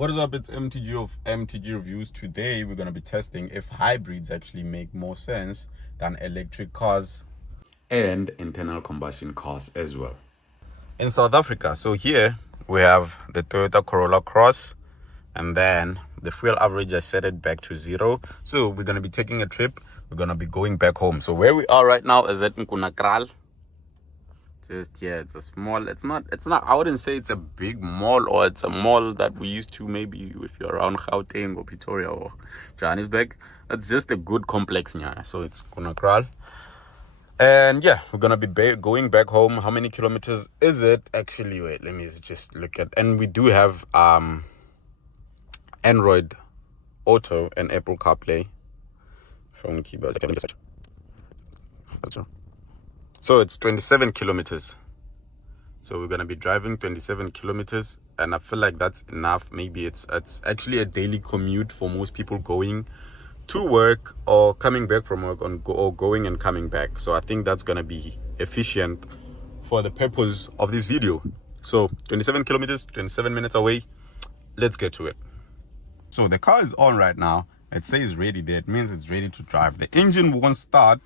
What is up? It's MTG of MTG Reviews. Today we're going to be testing if hybrids actually make more sense than electric cars and internal combustion cars as well. In South Africa, so here we have the Toyota Corolla Cross, and then the fuel average, I set it back to 0. So we're going to be taking a trip. We're going to be going back home. So where we are right now is at Nkunakral. Just, yeah, it's a small, it's not, I wouldn't say it's a big mall, or it's a mall that we used to maybe if you're around Gauteng or Pretoria or Johannesburg. It's just a good complex, yeah. So it's Nkunakral. And yeah, we're gonna be going back home. How many kilometers is it? Actually, wait, let me just look at, and we do have Android Auto and Apple CarPlay. Phone keyboard. So it's 27 kilometers. So we're gonna be driving 27 kilometers, and I feel like that's enough. Maybe it's actually a daily commute for most people going to work or coming back from work, or going and coming back. So I think that's gonna be efficient for the purpose of this video. So 27 kilometers, 27 minutes away. Let's get to it. So the car is on right now. It says ready there. It means it's ready to drive. The engine won't start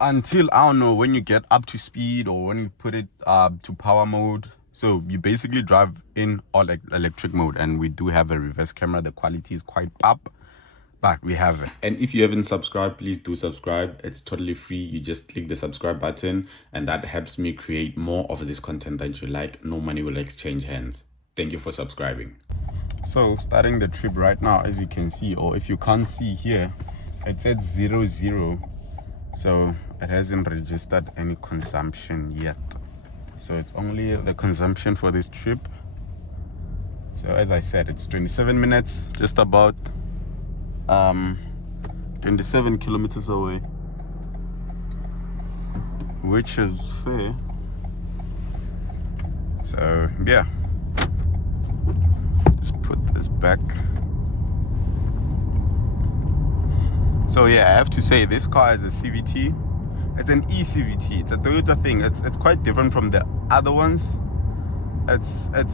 until, I don't know, when you get up to speed or when you put it to power mode. So you basically drive in all electric mode, and we do have a reverse camera. The quality is quite up, but we have it. And if you haven't subscribed, please do subscribe. It's totally free. You just click the subscribe button, and that helps me create more of this content that you like. No money will exchange hands. Thank you for subscribing. So starting the trip right now, as you can see, or if you can't see here, it's at 00. So it hasn't registered any consumption yet. So it's only the consumption for this trip. So as I said, it's 27 minutes, just about 27 kilometers away, which is fair. So yeah, let's put this back. So yeah, I have to say this car is a CVT. It's an eCVT. It's a Toyota thing. It's quite different from the other ones. It's I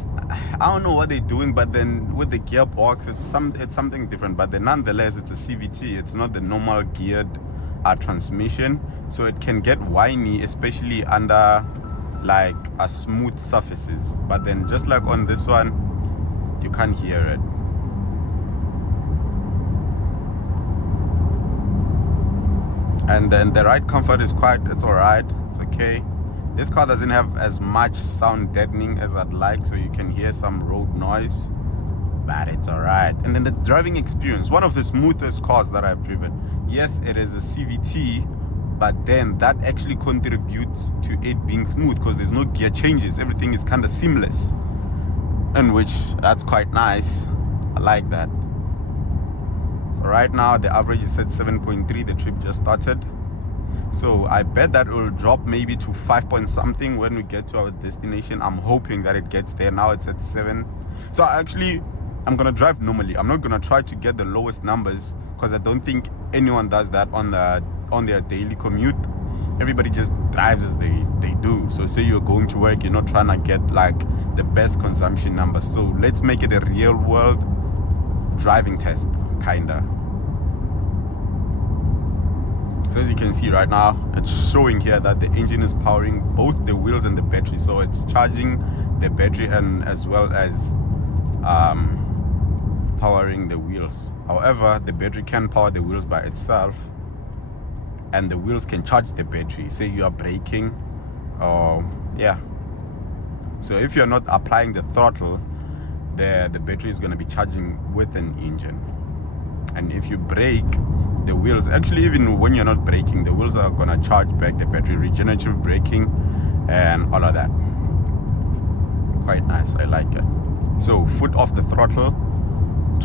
don't know what they're doing, but then with the gearbox, it's something different. But then nonetheless, it's a CVT. It's not the normal geared transmission, so it can get whiny, especially under like smooth surfaces. But then just like on this one, you can't hear it. And then the ride comfort is it's all right. It's okay. This car doesn't have as much sound deadening as I'd like, so you can hear some road noise, but it's all right. And then the driving experience, one of the smoothest cars that I've driven. Yes, it is a CVT, but then that actually contributes to it being smooth because there's no gear changes. Everything is kind of seamless, in which that's quite nice. I like that. So right now the average is at 7.3. The trip just started, so I bet that it will drop maybe to 5 point something when we get to our destination. I'm hoping that it gets there. Now it's at 7. So I'm gonna drive normally. I'm not gonna try to get the lowest numbers, because I don't think anyone does that on their daily commute. Everybody just drives as they do. So say you're going to work, you're not trying to get like the best consumption numbers. So let's make it a real world driving test, kinda. So as you can see right now, it's showing here that the engine is powering both the wheels and the battery. So it's charging the battery and as well as powering the wheels. However, the battery can power the wheels by itself, and the wheels can charge the battery. Say you are braking, yeah. So if you're not applying the throttle, the battery is going to be charging with an engine. And if you brake, the wheels, actually even when you're not braking, the wheels are going to charge back the battery. Regenerative braking and all of that. Quite nice, I like it. So foot off the throttle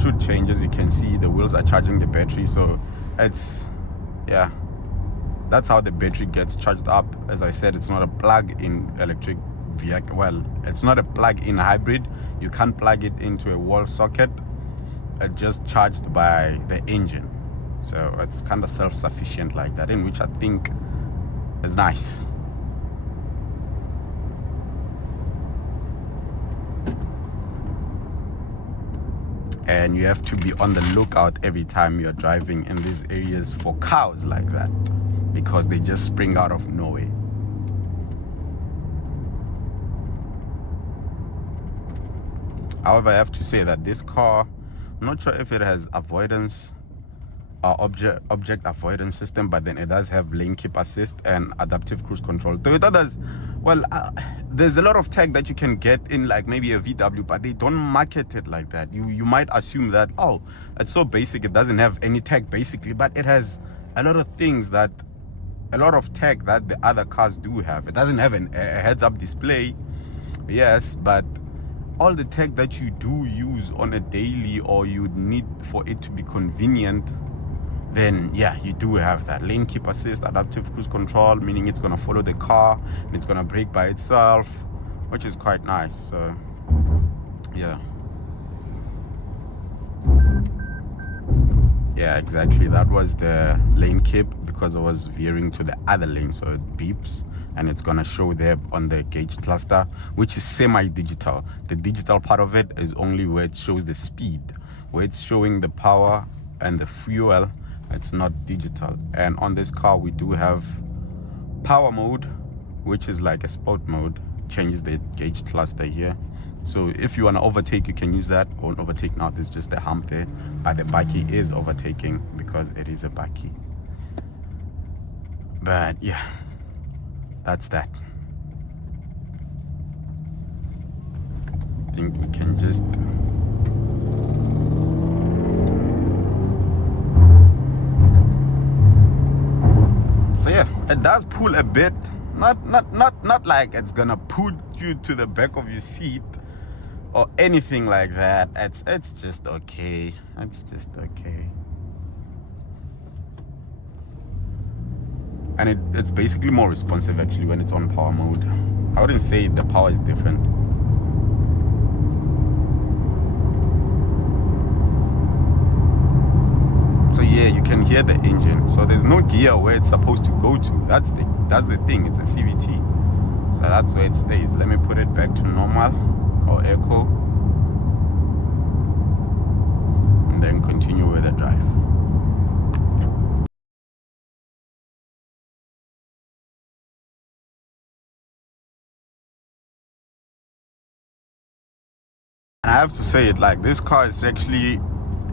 should change. As you can see, the wheels are charging the battery. So it's, yeah, that's how the battery gets charged up. As I said, it's not a plug-in electric vehicle. Well, it's not a plug-in hybrid. You can't plug it into a wall socket. It's just charged by the engine. So it's kind of self-sufficient like that, in which I think is nice. and you have to be on the lookout every time you're driving in these areas for cows like that, because they just spring out of nowhere. However, I have to say that this car, I'm not sure if it has avoidance object avoidance system, but then it does have lane keep assist and adaptive cruise control. Toyota does, well, there's a lot of tech that you can get in like maybe a VW, but they don't market it like that. You might assume that, oh, it's so basic, it doesn't have any tech basically, but it has a lot of things that, a lot of tech that the other cars do have. It doesn't have a heads-up display, yes, but all the tech that you do use on a daily, or you would need for it to be convenient, then yeah, you do have that. Lane keep assist, adaptive cruise control, meaning it's gonna follow the car and it's gonna brake by itself, which is quite nice. So yeah, exactly, that was the lane keep, because I was veering to the other lane, so it beeps and it's gonna show there on the gauge cluster, which is semi-digital. The digital part of it is only where it shows the speed, where it's showing the power and the fuel. It's not digital. And on this car we do have power mode, which is like a sport mode, changes the gauge cluster here. So if you want to overtake, you can use that. Won't overtake now, there's just a hump there, but the bakkie is overtaking because it is a bakkie. But yeah, that's that. I think we can just so yeah, it does pull a bit, not like it's gonna put you to the back of your seat or anything like that. It's just okay. It's just okay. And it's basically more responsive actually when it's on power mode. I wouldn't say the power is different. So yeah, you can hear the engine. So there's no gear where it's supposed to go to. That's the thing. It's a CVT. So that's where it stays. Let me put it back to normal or eco, and then continue with the drive. And I have to say it, like, this car is actually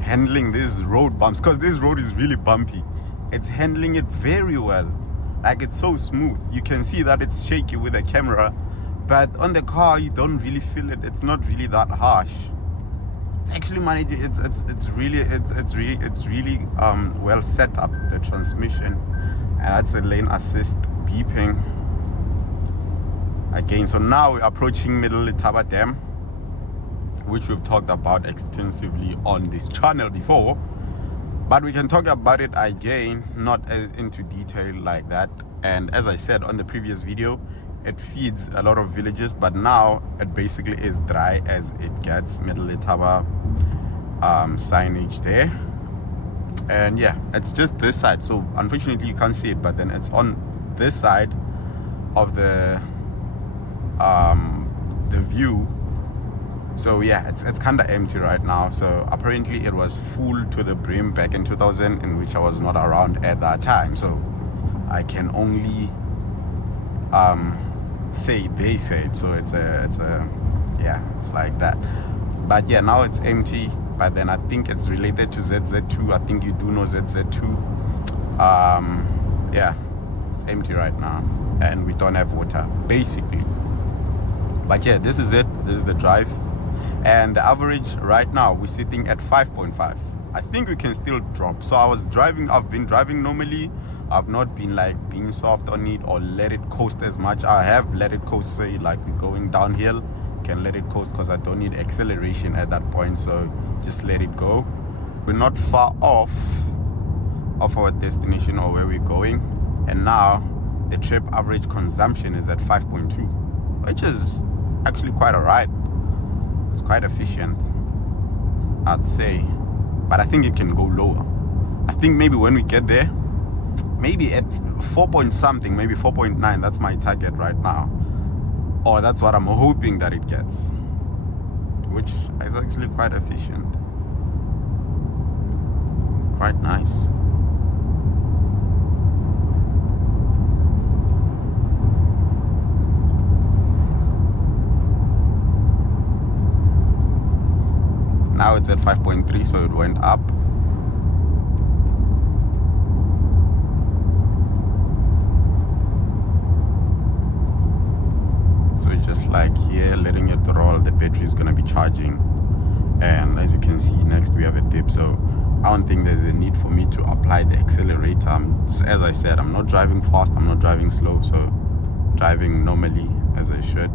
handling these road bumps, because this road is really bumpy. It's handling it very well. Like, it's so smooth. You can see that it's shaky with the camera, but on the car you don't really feel it. It's not really that harsh. It's actually managing. It's really well set up, the transmission. And that's a lane assist beeping again. So now we're approaching Middle Letaba Dam, which we've talked about extensively on this channel before, but we can talk about it again, not into detail like that. And as I said on the previous video, it feeds a lot of villages, but now it basically is dry as it gets. Middle Letaba signage there, and yeah, it's just this side, so unfortunately you can't see it, but then it's on this side of the view. So yeah, it's kind of empty right now. So apparently it was full to the brim back in 2000, in which I was not around at that time, so I can only say they said. So it's yeah, it's like that. But yeah, now it's empty. But then I think it's related to ZZ2. I think you do know ZZ2. Yeah, it's empty right now, and we don't have water basically. But yeah, this is it. This is the drive. And the average right now, we're sitting at 5.5. I think we can still drop. So I've been driving normally. I've not been like being soft on it or let it coast as much. I have let it coast, say like we're going downhill, can let it coast because I don't need acceleration at that point. So just let it go. We're not far off of our destination or where we're going. And now the trip average consumption is at 5.2, which is actually quite alright. It's quite efficient, I'd say, but I think it can go lower. I think maybe when we get there, maybe at 4 point something, maybe 4.9, that's my target right now, or that's what I'm hoping that it gets, which is actually quite efficient. quite nice. Now it's at 5.3, so it went up. So just like here, letting it roll, the battery is gonna be charging. And as you can see, next we have a dip. So I don't think there's a need for me to apply the accelerator. As I said, I'm not driving fast, I'm not driving slow, so driving normally as I should.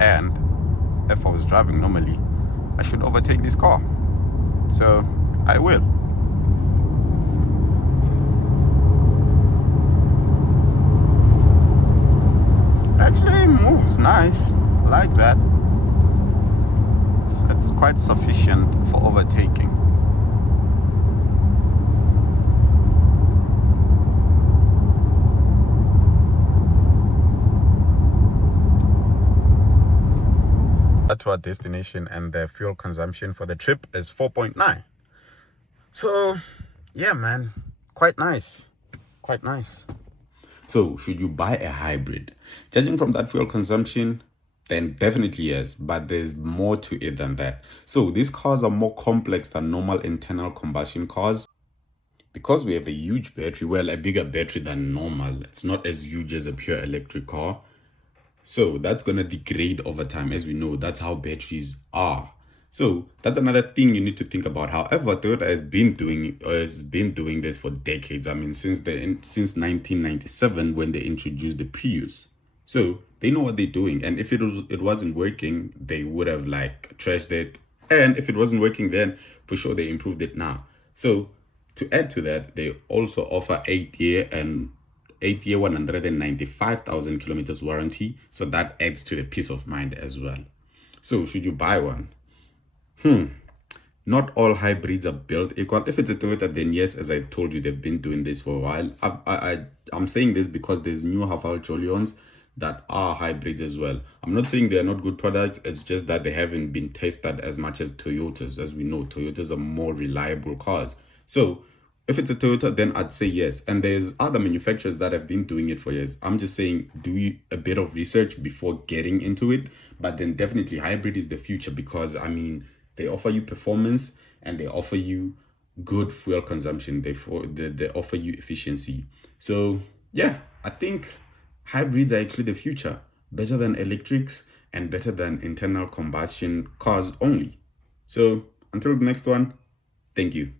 And if I was driving normally, I should overtake this car. So I will. Actually moves nice. I like that. It's quite sufficient for overtaking. To our destination, and the fuel consumption for the trip is 4.9. So yeah, man, quite nice. So should you buy a hybrid? Judging from that fuel consumption, then definitely yes, but there's more to it than that. So these cars are more complex than normal internal combustion cars. Because we have a huge battery, well, a bigger battery than normal, it's not as huge as a pure electric car. So that's going to degrade over time. As we know, that's how batteries are. So that's another thing you need to think about. However, Toyota has been doing this for decades. I mean, since 1997, when they introduced the Prius. So they know what they're doing. And if it wasn't working, they would have like trashed it. And if it wasn't working then, for sure they improved it now. So to add to that, they also offer 8-year 195,000 kilometers warranty. So that adds to the peace of mind as well. So should you buy one? Not all hybrids are built equal. If it's a Toyota, then yes, as I told you, they've been doing this for a while. I'm saying this because there's new Haval Jolions that are hybrids as well. I'm not saying they're not good products. It's just that they haven't been tested as much as Toyotas. As we know, Toyotas are more reliable cars. So if it's a Toyota, then I'd say yes. And there's other manufacturers that have been doing it for years. I'm just saying do a bit of research before getting into it. But then definitely hybrid is the future, because I mean, they offer you performance and they offer you good fuel consumption. They offer you efficiency. So yeah, I think hybrids are actually the future. Better than electrics and better than internal combustion cars only. So until the next one, thank you.